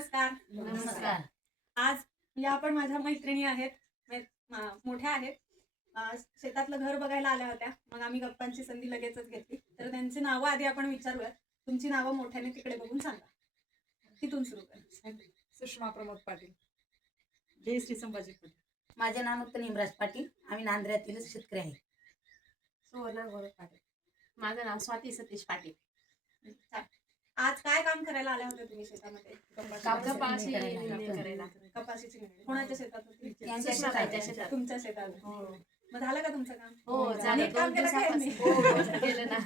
नमस्कार. नमस्कार. आज या पण माझ्या मैत्रिणी आहेत, मोठ्या आहेत. शेतातलं घर बघायला आल्या होत्या. मग आम्ही गप्पांची संधी लगेचच घेतली. तर त्यांची नावं आधी आपण विचारूयात. तुमची नावं मोठ्याने तिकडे बघून सांगा. तिथून सुरू करा. सुषमा प्रमोद पाटील. जयश्री संभाजी पाटील. माझे नाव नूतन हिमराज पाटील. आम्ही नांद्र्यातील शेतकरी आहे. सुवर्णा गौरव पाटील. माझं नाव स्वाती सतीश पाटील. चालेल. आज काय काम करायला आल्या होत्या तुम्ही शेतामध्ये? कपाशी करायला. कपाशीची निवड. कोणाच्या शेतात होती? यांच्या सुषमाताईच्या शेतात. शेतात. तुमच्या शेतात. हो. मग झालं का तुमचं काम? हो झालं. नीट काम केलं का यांनी? केलं ना.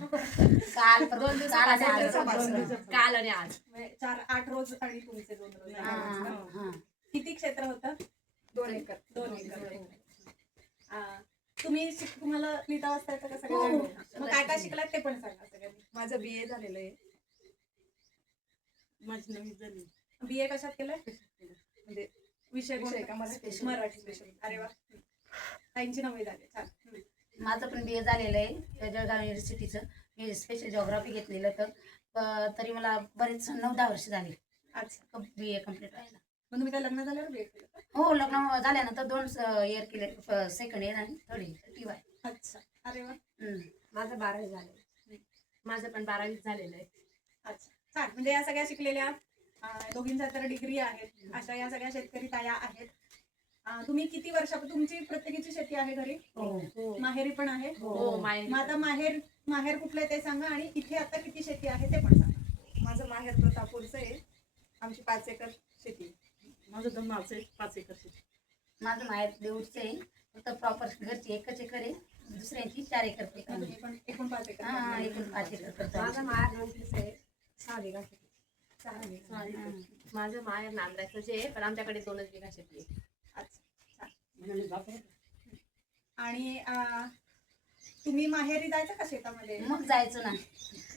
काल दोन काल आणि आज. दिवसापासून. काल आणि आज. म्हणजे 4-8 रोज आणि तुमचे 2 रोज. हा, हा. किती क्षेत्र होतं? 2 एकर. 2 एकर. तुम्ही तुम्हाला लिहिता वाचता येतं का हो. सगळं? मग काय काय शिकलात ते पण सांगा सगळ्यांनी. माझं BA झालेलं आहे. माझी नवी झाली. BA कशात केलंय? म्हणजे विषय विषय कोणता? का मराठी? मराठी विषय. अरे वा. ताईंची 9वी झाली. छान. माझं पण BA झालेलं आहे जळगाव युनिव्हर्सिटीचं. मी स्पेशल जॉग्राफी घेतलेलं तर तरी मला बरेच 9-10 वर्ष झाली अच्छा. BA कम्प्लीट व्हायला. मग तुम्ही काय लग्न झाल्यावर BA केलं का? हो, लग्न झाल्यानंतर 2 इयर केले, सेकंड इयर आणि थर्ड इयर TY. अच्छा. अरे वा. माझं 12वी झालंय. माझं पण 12वी झालेलं आहे. अच्छा. छान. म्हणजे या सगळ्या शिकलेल्या दोघींच्या तर डिग्री आहेत. अशा या सगळ्या शेतकरी ताया आहेत. तुम्ही किती वर्षापासून तुमची प्रत्येकीची शेती आहे घरी? हो. माहेरी पण आहे? हो माहेर. मग आता माहेर कुठलं आहे ते सांगा आणि इथे आता किती शेती आहे ते पण सांगा. माझं माहेर प्रतापूरचं आहे. आमची 5 एकर शेती. माझं धर्माचं 5 एकर शेती. माझं माहेर देऊळचं आहे. फक्त प्रॉपर घरची 1 एकर आहे, दुसऱ्यांची 4 एकर करतो आम्ही. तुम्ही पण एकूण 5 एकर. हा, एकूण 5 एकर करतो आम्ही. माझं माहेर नंदीचं आहे. 6 बिघा शेती. माझं माहेर नांद्र्याचं आहे पण आमच्याकडे 2च बिघा शेती आहे. अच्छा. छान. आणि तुम्ही माहेरी जायचं का शेतामध्ये? मग जायचं ना,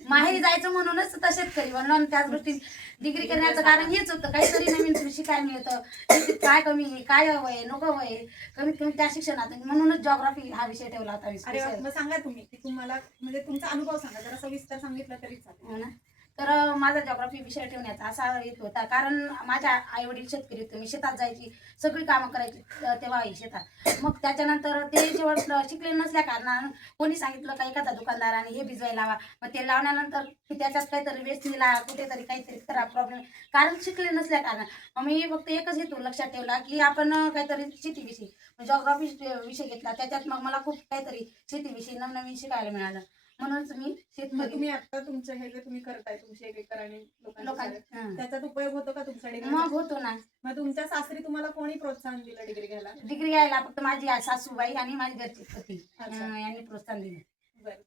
माहेरी जायचं म्हणूनच तर शेतकरी म्हणून त्याच गोष्टी डिग्री करण्याचं कारण हेच होतं, काहीतरी नवीन शिकायला मिळतं. शेतीत काय कमी आहे, काय हवं आहे, नको हवं आहे, कमीत कमी त्या शिक्षणात. म्हणूनच जॉग्राफी हा विषय ठेवला होता मी अरे वा. स्पेशल. मग सांगा तुम्ही की तुम्हाला म्हणजे तुमचा अनुभव सांगा जरा सविस्तर सांगितलं तरी चालेल. हो ना. तर माझा जॉग्राफी विषय ठेवण्याचा असा हेतू होता, कारण माझ्या आई वडील शेतकरी होते. मी शेतात जायची, सगळी कामं करायची तेव्हा शेतात. मग त्याच्यानंतर ते जेव्हा शिकले नसल्या कारणानं कोणी सांगितलं का एखादा दुकानदाराने हे भिजवायला लावा, मग ते लावल्यानंतर की त्याच्यात काहीतरी वेचणीला कुठेतरी काहीतरी खराब प्रॉब्लेम, कारण शिकले नसल्या कारण मग मी फक्त एकच हेतू लक्षात ठेवला की आपण काहीतरी शेतीविषयी जॉग्राफी विषय घेतला. त्याच्यात मग मला खूप काहीतरी शेतीविषयी नवनवीन शिकायला मिळालं. म्हणूनच मी मग शेतकरी. तुम्ही आता तुमचं हे जे तुम्ही करताय तुमची 1 एकर आणि लोकांच्या हं. त्याच्यात उपयोग होतो का तुमच्या डिग्री? मग होतो ना. मग तुमच्या सासरी तुम्हाला कोणी प्रोत्साहन दिलं डिग्री घ्यायला? डिग्री घ्यायला फक्त माझी सासूबाई आणि माझी घरची पती अच्छा. यांनी प्रोत्साहन दिलं. बरं.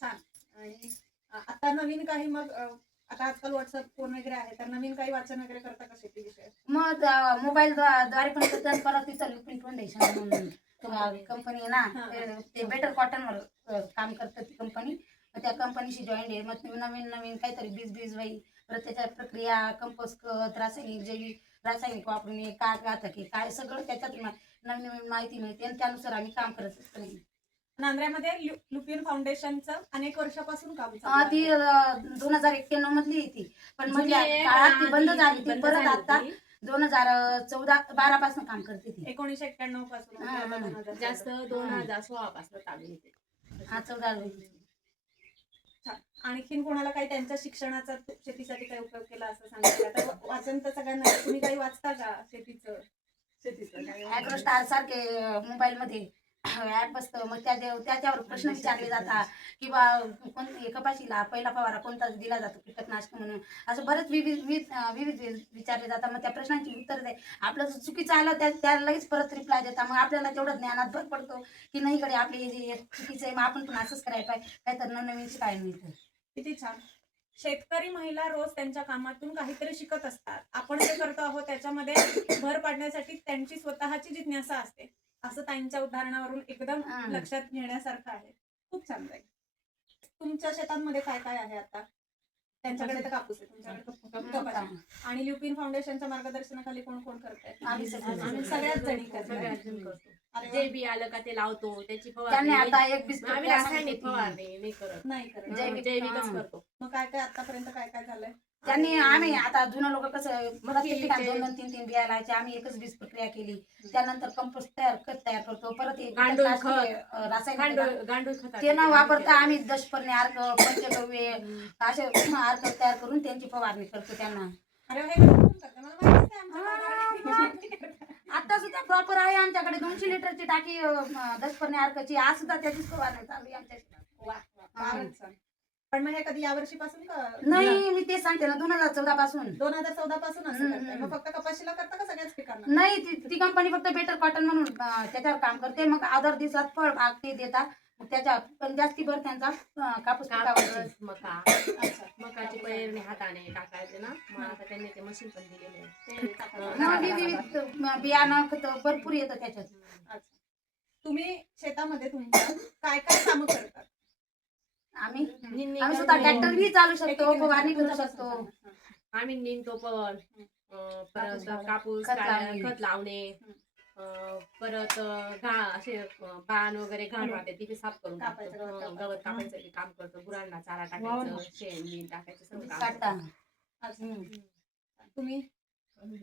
छान. आणि आता नवीन काही मग आता आजकाल व्हॉट्सअप फोन वगैरे आहे तर नवीन काही वाचन वगैरे करता का शेतीविषयी? मग मोबाईल द्वारे पण करतात. परत तिथं लुपिन फाउंडेशन म्हणून कंपनी आहे ना, ते बेटर कॉटनवर काम करतात ती कंपनी. मग त्या कंपनीशी जॉईन आहे. मग नवीन नवीन काहीतरी बीज वाई, परत त्याच्या प्रक्रिया, कंपोस्ट खत, रासायनिक वापरून हे काय घातक आहे काय सगळं त्याच्यात नवीन नवीन माहिती मिळते आणि त्यानुसार आम्ही काम करत असतो. नांद्र्यामध्ये लुपिन फाउंडेशनचं अनेक वर्षापासून काम चालू आहे. ती 2091 मधली आहे ती, पण मधल्या जुनी काळात ती बंद झाली. ती बंद परत झाली आता होती. 2014-12 पासून काम करते ती. 1991 पासून होते, आता 2000. जास्त 2016 पासून चालू होते. हा 14. छान. आणखीन कोणाला काही त्यांच्या शिक्षणाचा शेतीसाठी काही उपयोग केला असं सांगितलं? आता वाचन तर सगळ्यांना आहे. तुम्ही काही वाचता का शेतीचं काय? ॲग्रोस्टार सारखे मोबाईल मध्ये ऍप असतं. मग त्याच्यावर प्रश्न विचारले जातात किंवा कोणती कपाशीला पहिला फवारा कोणता दिला जातो कीटकनाशक म्हणून, असं बरेच विविध विचारले जातात. मग त्या प्रश्नांची उत्तर दे. आपलं जर चुकीचं आलं त्याला लगेच परत रिप्लाय देतात. मग आपल्याला तेवढं ज्ञानात भर पडतो की नाही कडे आपले हे चुकीचं आहे, मग आपण पण असंच करायला पाहिजे, काहीतरी नवीन शिकायला मिळतं. किती छान. शेतकरी महिला रोज त्यांच्या कामातून काहीतरी शिकत असतात. आपण जे करतो आहोत त्याच्यामध्ये भर पाडण्यासाठी त्यांची स्वतःची जिज्ञासा असते, असं ताईंच्या उदाहरणावरून एकदम लक्षात घेण्यासारखं आहे. खूप छान ताई. तुमच्या शेतांमध्ये काय काय आहे आता? त्यांच्याकडे तर कापूस आहे, तुमच्याकडे कपाशी. आणि ल्युपिन फाउंडेशनच्या मार्गदर्शनाखाली कोण कोण करताय? आम्ही सगळे. आम्ही सगळ्याच जणी करताय. सगळ्याच जण करतो. अरे वा. जे बी आलं का ते लावतो, त्याची त्यांनी फवारणी. आता एक बिस्किट आम्ही रासायनिक फवारणी नाही करत. नाही करत. जैविकच करतो. मग काय काय आतापर्यंत काय काय झालंय? त्यांनी आम्ही आता जुनं लोक कसं प्रत्येक ठिकाणी 2-2, 3-3 बिया लावायचे. आम्ही एकच बीज प्रक्रिया केली. त्यानंतर कंपोस्ट तयार खत तयार करतो. परत एक गांडूळ खत. कीटकनाशके, रासायनिक गांडूळ खत ते न वापरता आम्ही दशपर्णी अर्क, पंचगव्य असे अर्क तयार करून त्यांची फवारणी करतो त्यांना. अरे हे कोण करतं? मला माहितीच नाही आमच्या आता सुद्धा प्रॉपर आहे आमच्याकडे 200 लिटरची टाकी दशपर्णी अर्कची. आज सुद्धा त्याचीच फवारणी चालू आहे आमच्याकडे. वा, फारच छान. पण मग हे कधी यावर्षीपासून का नाही, मी तेच सांगते ना, 2014 पासून. 2014 पासून असं हम्म, करताय? हम्म. मग फक्त कपाशीला करता का सगळ्याच पिकांना? नाही, ती कंपनी फक्त बेटर कॉटन म्हणून त्याच्यावर काम करते. मग अदर दिवसात फळ भाग ते देतात. मग त्याच्या पण जास्ती भर त्यांचा कापूस पिकावर कापूस, मका. अच्छा. मकाची पेरणी हाताने टाकायचे ना, मग आता त्यांनी ते मशीन पण दिलेले आहे. ते टाकायला. मग विविध बियाणं खत भरपूर येतं त्याच्यात. अच्छा. तुम्ही शेतामध्ये तुमच्या काय काय कामं करतात? आम्ही निंदणी आम्ही स्वतः करतो. ट्रॅक्टर बी चालू एक- शकतो, एक- फवारणी करू तुमच्यापासून शकतो. सांगा. आम्ही निंदतो पण परत कापूस खत लावणे. खत लावणे. परत असे पान वगैरे घाण राहते ती बी साफ करून कापायचं, टाकतो. गवत गवत कापायचं बी काम करतो. गुरांना चारा टाकायचं, शेण बिन टाकायचं सगळं काम काढता. करतो. अच्छा. हम्म. तुम्ही तुम्ही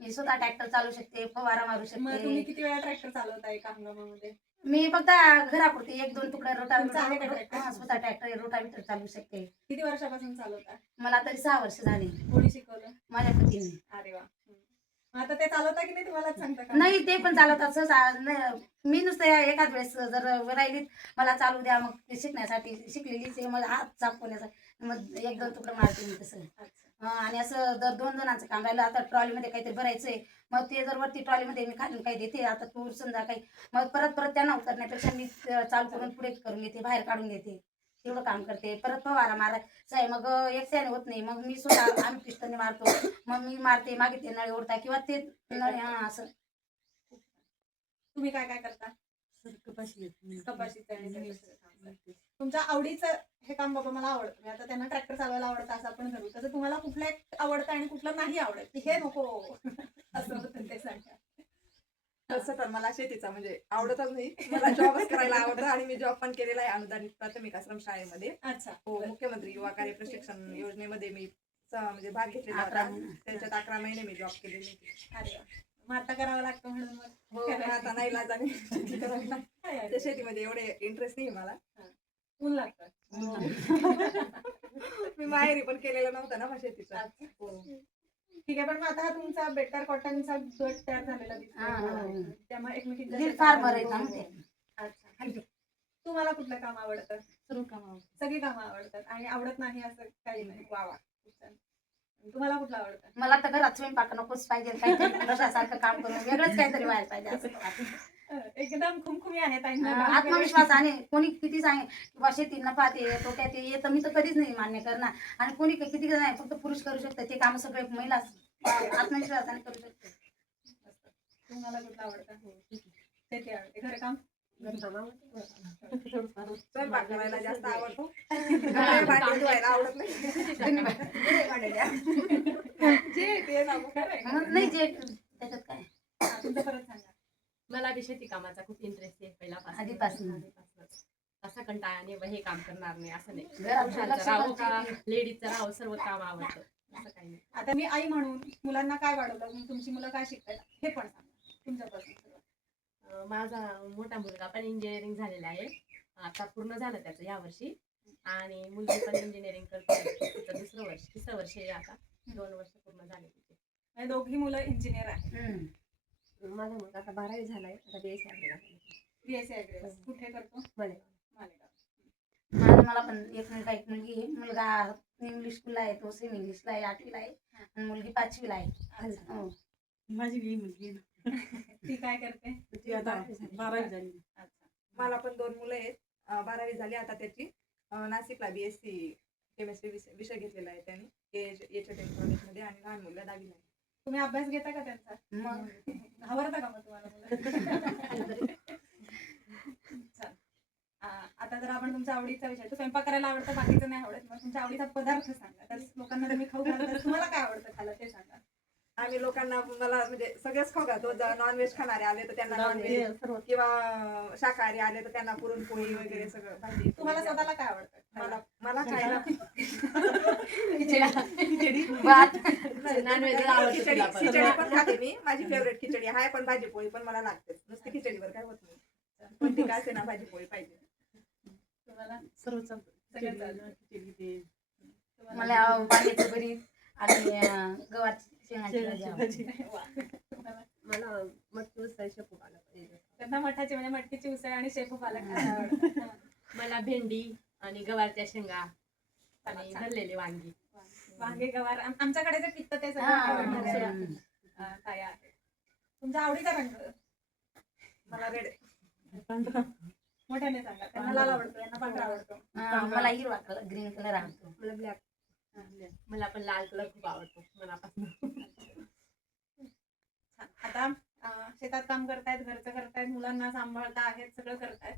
मी स्वतः ट्रॅक्टर चालू शकते, फवारा मारू मग तुम्ही शकते. किती वेळा ट्रॅक्टर चालवता एका हंगामामध्ये? मी फक्त घरापुरती 1-2 तुकडे तुमचं आहे का tractor? स्वतः ट्रॅक्टर रोटावेटर चालू शकते. किती वर्षापासून चालवता? मला तरी 6 वर्ष झाली कोणी शिकवलं? माझ्या पतीने. अरे वा. मग आता ते चालवता की नाही तुम्हालाच सांगता का? नाही, ते पण चालवतात सहसा. मी नुसतं एखाद वेळेस जर राहिलीत मला चालू द्या, मग ते शिकण्यासाठी शिकलेलीच आहे. मग हात चापवण्यासाठी मग 1-2 तुकडे मारते मी तसं. अच्छा. आणि असं जर 2 जणांचं काम राहिलं, आता ट्रॉलीमध्ये काहीतरी भरायचंय, मग ते जर वरती ट्रॉलीमध्ये मी खाली काही देते, आता तूर समजा काही, मग परत त्यांना उतरण्यापेक्षा मी चालू करून पुढे करून घेते, बाहेर काढून घेते, तेवढं काम करते. परत फवारा मारायचा आहे, मग एकट्याने होत नाही, मग मी स्वतः आम्ही पिस्टनने मारतो, मग मी मारते, मागे ते नळे ओढता किंवा ते नळे असं. तुम्ही काय काय करता? कपाशी कपाशीचं आणि सगळं काम करता. तुमच्या आवडीचं हे काम बाबा मला आवडतं. म्हणजे आता त्यांना ट्रॅक्टर चालवायला आवडतं असं आपण धरू. तसं तुम्हाला कुठलं एक आवडतं आणि कुठलं नाही आवडत, की हे नको असं होतं ते सांगा. तसं तर मला शेतीचा म्हणजे आवडतच नाही. मला जॉबच करायला आवडतं आणि मी जॉब पण केलेला आहे अनुदानित प्राथमिक आश्रम शाळेमध्ये. अच्छा. हो, मुख्यमंत्री युवा कार्य प्रशिक्षण योजनेमध्ये मी म्हणजे भाग घेतलेला 11 होता. महिने. त्याच्यात 11 महिने मी जॉब केलेली होती. अरे वा. मग आता करावं लागतं म्हणून मग हो, पण आता नाही लाजाने शेती करावी लागते. काय आहे? त्या शेतीमध्ये एवढे इंटरेस्ट नाही मला. ऊन लागतं. मी माहेरी पण केलेलं नव्हतं ना मग शेतीचा. अच्छा. हो. ठीक आहे. पण मग आता हा तुमचा बेटर कॉटनचा गट तयार झालेला हा, दिसतोय हा, मला. हा. त्यामुळे एकमेकींच्या लीड शेतात फार्मर आलेलो. आहेत ना मग ते. अच्छा. तुम्हाला कुठलं काम आवडतं? सर्व कामं आवडतात. सगळी कामं आवडतात आणि आवडत नाही असं काही नाही. वा वा. खूप छान. तुम्हाला कुठलं आवडतं? मला तर घरात स्वयंपाक नकोच पाहिजे, काहीतरी कशासारखं काम करून वेगळंच काहीतरी व्हायला पाहिजे असं वाटतं. एकदम खुमखुमी आहेत आणि आत्मविश्वास आणि कोणी किती सांगे किंवा शेती नफात ये तोट्यात ये तर मी तर कधीच नाही मान्य करणार. आणि कोणी किती नाही, फक्त पुरुष करू शकतात ते काम, सगळे महिला आत्मविश्वासाने करू शकतात. तुम्हाला कुठलं आवडतं? शेती आवडते. घरकाम? स्वयंपाक करायला जास्त आवडतो. भांडी धुवायला आवडत नाही. जे ते ना मग खरंय का? नाही जे त्याच्यात काय हा, तुमचं परत सांगा. मला बी शेती कामाचा खूप इंटरेस्ट आहे पहिल्यापासून. आधीपासून. असं कंटाळा नाही हे काम करणार नाही असं नाही. घरात पुरुषांचं लक्ष राहो पण का शेती. लेडीजचं राहो सर्व काम आवडतं असं काही नाही. आता मी आई म्हणून मुलांना काय वाढवलं, मग तुमची मुलं काय शिकतात हे पण सांगा तुमच्यापासून सगळं. माझा मोठा मुलगा पण इंजिनिअरिंग झालेला आहे. आता पूर्ण झालं त्याचं यावर्षी. आणि मुलगी पण इंजिनिअरिंग करते. तिचं तिसरं वर्ष आहे आता. 2 वर्ष पूर्ण झाले तिचे. म्हणजे दोघी मुलं इंजिनियर आहेत. माझा मुलगा आता 12वी झालाय. आता BSc ऍग्री. कुठे करतो? मालेगाव. आणि मला पण एक मुलगा एक मुलगी आहे. मुलगा इंग्लिश स्कूलला आहे, तो सेमी इंग्लिशला आहे, 8वीला आहे, आणि मुलगी 5वीला आहे. अच्छा. हो. माझी मुलगी ती काय करते? ती आता 12वी झाली. अच्छा. मला पण 2 मुलं आहेत. 12वी झाली आता त्याची. नाशिकला BSc केमिस्ट्री विषय घेतलेला आहे त्याने कॉलेजमध्ये. आणि लहान मुलगा 10वीला आहे. तुम्ही अभ्यास घेता का त्यांचा? मग आवडता का मग तुम्हाला मुलं? छान. आता जर आपण तुमच्या आवडीचा विषय, तो स्वयंपाक करायला आवडतं, बाकीचं नाही आवडत, मग तुमच्या आवडीचा पदार्थ सांगा. तर लोकांना तुम्ही खाऊ घालता, तर तुम्हाला काय आवडतं खायला ते सांगा. आम्ही लोकांना मला म्हणजे सगळेच खाऊ घालतो. नॉनव्हेज खाणारे आले तर त्यांना नॉनव्हेज, किंवा शाकाहारी आले तर त्यांना पुरणपोळी वगैरे सगळं भाजी. तुम्हाला स्वतःला काय आवडतं? मला मला खायला भात नॉनव्हेज आवडतं खिचडी तुला पण. खिचडी पण खाते मी. माझी फेवरेट खिचडी आहे, पण भाजी पोळी पण मला लागते. नुसती खिचडीवर काय होत नाही, पण ती काय असे ना भाजी पोळी पाहिजे. तुम्हाला सर्व चालतं. सगळं चालतं. खिचडी ते मला वांग्याचं भरीत आणि गव्हाची शेंगाची भाजी आवडते. वा. मला मटकी उसळ शेपू पालक पाहिजे. त्यांना मठाची म्हणजे मटकीची उसळ आणि शेपू पालक आवडतं. मला भेंडी आणि गवारच्या शेंगा आणि छान. भरलेली वांगी. वांगे गवार आमच्याकडे जे पिकतं ते सगळं हा, आवडणाऱ्या, हम्म. काय आहे तुमच्या आवडीचा रंग मला रेड मोठ्याने सांगा. त्यांना लाल आवडतो, यांना पांढरा आवडतो. मला हिरवा कलर ग्रीन कलर आवडतो. मला ब्लॅक. मला पण लाल कलर खूप आवडतो मनापासून. छान. आता शेतात काम करतायत, घरचं करतायत, मुलांना सांभाळता आहेत, सगळं करतायत.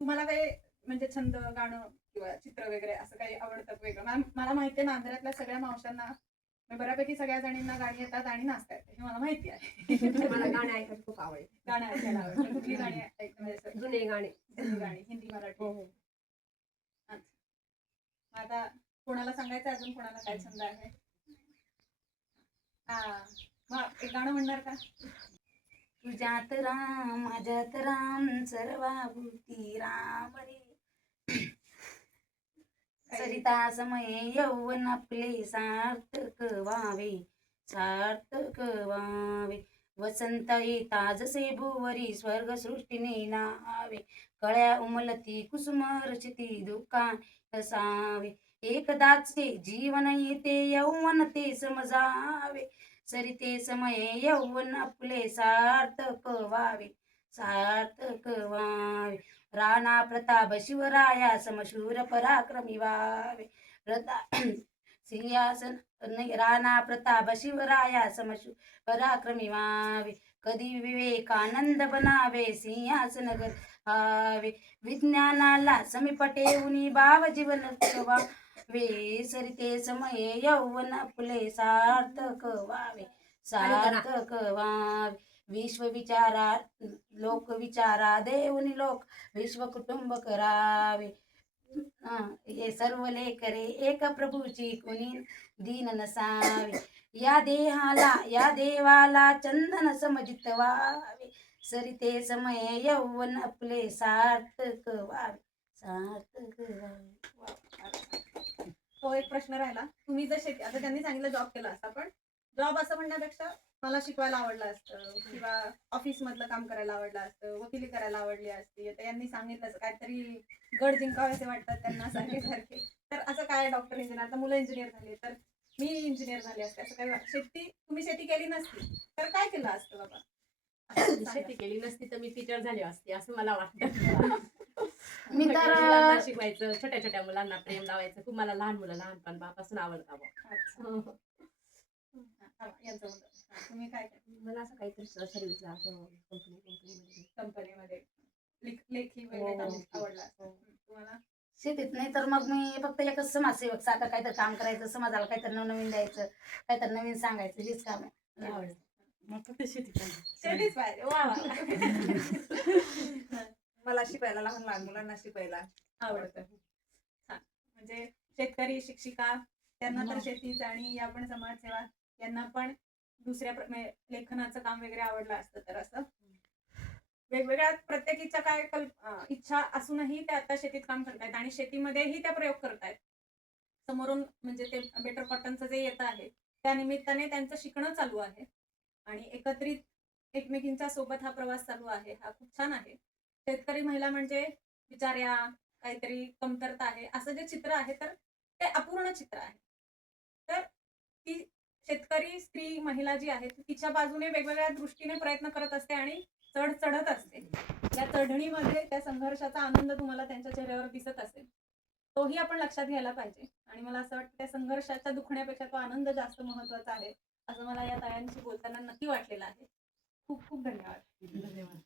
तुम्हाला काही म्हणजे छंद, गाणं किंवा चित्र वगैरे असं काही आवडतं वेगळं? मला माहिती आहे नांदऱ्यातल्या सगळ्या मावशांना म्हणजे बऱ्यापैकी सगळ्या जणींना गाणी येतात आणि नाचता येते, हे मला माहिती आहे. मला गाणे ऐकायला खूप आवडते. गाणं ऐकायला आवडतं. कुठली गाणी ऐकता म्हणजे असं जुने गाणे. जुनी गाणी, हिंदी, मराठी? अच्छा. मग आता कोणाला सांगायचं अजून कोणाला काय छंद आहे? मग एक गाणं म्हणणार का? तुझ्यात राम माझ्यात राम सर्वाभूती राम रे. सरिता समये यौवन आपले सार्थक व्हावे, सार्थक व्हावे. वसंत येता जसे भुवरी स्वर्ग सृष्टीने नावे, कळ्या उमलती कुसुम रचिती दुःखान असावे. एकदाचे जीवन येते यौवन ते समजावे, सरिते समये यौवन आपले सार्थक व्हावे, सार्थक व्हावे. राणा प्रताप शिवराया समशूर पराक्रमी व्हावे, सिंहासन राणा प्रताप शिवराया समशूर पराक्रमी व्हावे. कधी विवेकानंद बनावे सिंहासन व्हावे, विज्ञानाला समीपटेऊनी भाव जीवन वे. सरिते समये यौवन आपले सार्थक व्हावे, सार्थक व्हावे. विश्व विचारा लोक विचारा देऊनी लोक विश्व कुटुंब करावे. हे सर्व लेकरे एक प्रभूची कुणी दीन नसावे, या देहाला या देवाला चंदन समजित व्हावे, सरिते समये यौवन आपले सार्थक व्हावे, सार्थक व्हावे. तो एक प्रश्न राहिला. तुम्ही जर शेती, आता त्यांनी सांगितलं जॉब केला असता, पण जॉब असं म्हणण्यापेक्षा मला शिकवायला आवडलं असतं किंवा ऑफिस मधलं काम करायला आवडलं असतं, वकिली करायला आवडली असती. आता यांनी सांगितलं असं काहीतरी गड जिंकावेसे वाटतात त्यांना सारखे सारखे, तर असं काय डॉक्टर इंजिनियर, आता मुलं इंजिनियर झाले तर मी इंजिनियर झाले असते, असं काही शेती तुम्ही शेती केली नसती तर काय केलं असतं बाबा? असं सांगा. शेती केली नसती तर मी टीचर झाली असती असं मला वाटतं. मी तर मुलांना शिकवायचं, छोट्या छोट्या मुलांना प्रेम लावायचं. खूप मला लहान मुलं लहानपणापासून आवडतात. अच्छा. यांचं मुलं. तुम्ही काय केलं? मला असं काहीतरी सर्व्हिसला असं कंपनीमध्ये. कंपनीमध्ये लेखी वगैरे काम आवडलं असतं. तुम्हाला? शेतीत नाही तर मग मी फक्त एकच समाजसेवक सारखं काहीतरी काम करायचं, समाजाला काहीतरी नवनवीन द्यायचं, काहीतरी नवीन सांगायचं, हेच काम आहे. आवडतं. मग फक्त शेती शेतीच पाहिजे. वा वा. मला शिकायला, लहान लहान मुलांना शिकायला आवडतं. छान. म्हणजे शेतकरी, शिक्षिका त्यांना तर शेतीच, आणि आपण समाजसेवा यांना पण दुसऱ्या म्हणजे लेखनाचं काम वगैरे आवडलं असतं. तर असं वेगवेगळ्या प्रत्येकीच्या काय इच्छा असूनही त्या आता शेतीत काम करतायत आणि शेतीमध्येही त्या प्रयोग करतायत. समोरून म्हणजे ते बेटर कॉटनचं जे येत आहे त्या निमित्ताने त्यांचं शिकणं चालू आहे आणि एकत्रित एकमेकींच्या सोबत हा प्रवास चालू आहे. हा खूप छान आहे. शेतकरी महिला म्हणजे बिचाऱ्या काहीतरी कमतरता आहे असं जे चित्र आहे तर ते अपूर्ण चित्र आहे. तर ती शेतकरी स्त्री महिला जी आहे ती तिच्या बाजूने वेगवेगळ्या दृष्टीने प्रयत्न करत असते आणि चढ चढत असते. या चढणीमध्ये त्या संघर्षाचा आनंद तुम्हाला त्यांच्या चेहऱ्यावर दिसत असेल, तोही आपण लक्षात घ्यायला पाहिजे. आणि मला असं वाटतं त्या संघर्षाच्या दुखण्यापेक्षा तो आनंद जास्त महत्वाचा आहे असं मला या तायांशी बोलताना नक्की वाटलेलं आहे. खूप खूप धन्यवाद. धन्यवाद.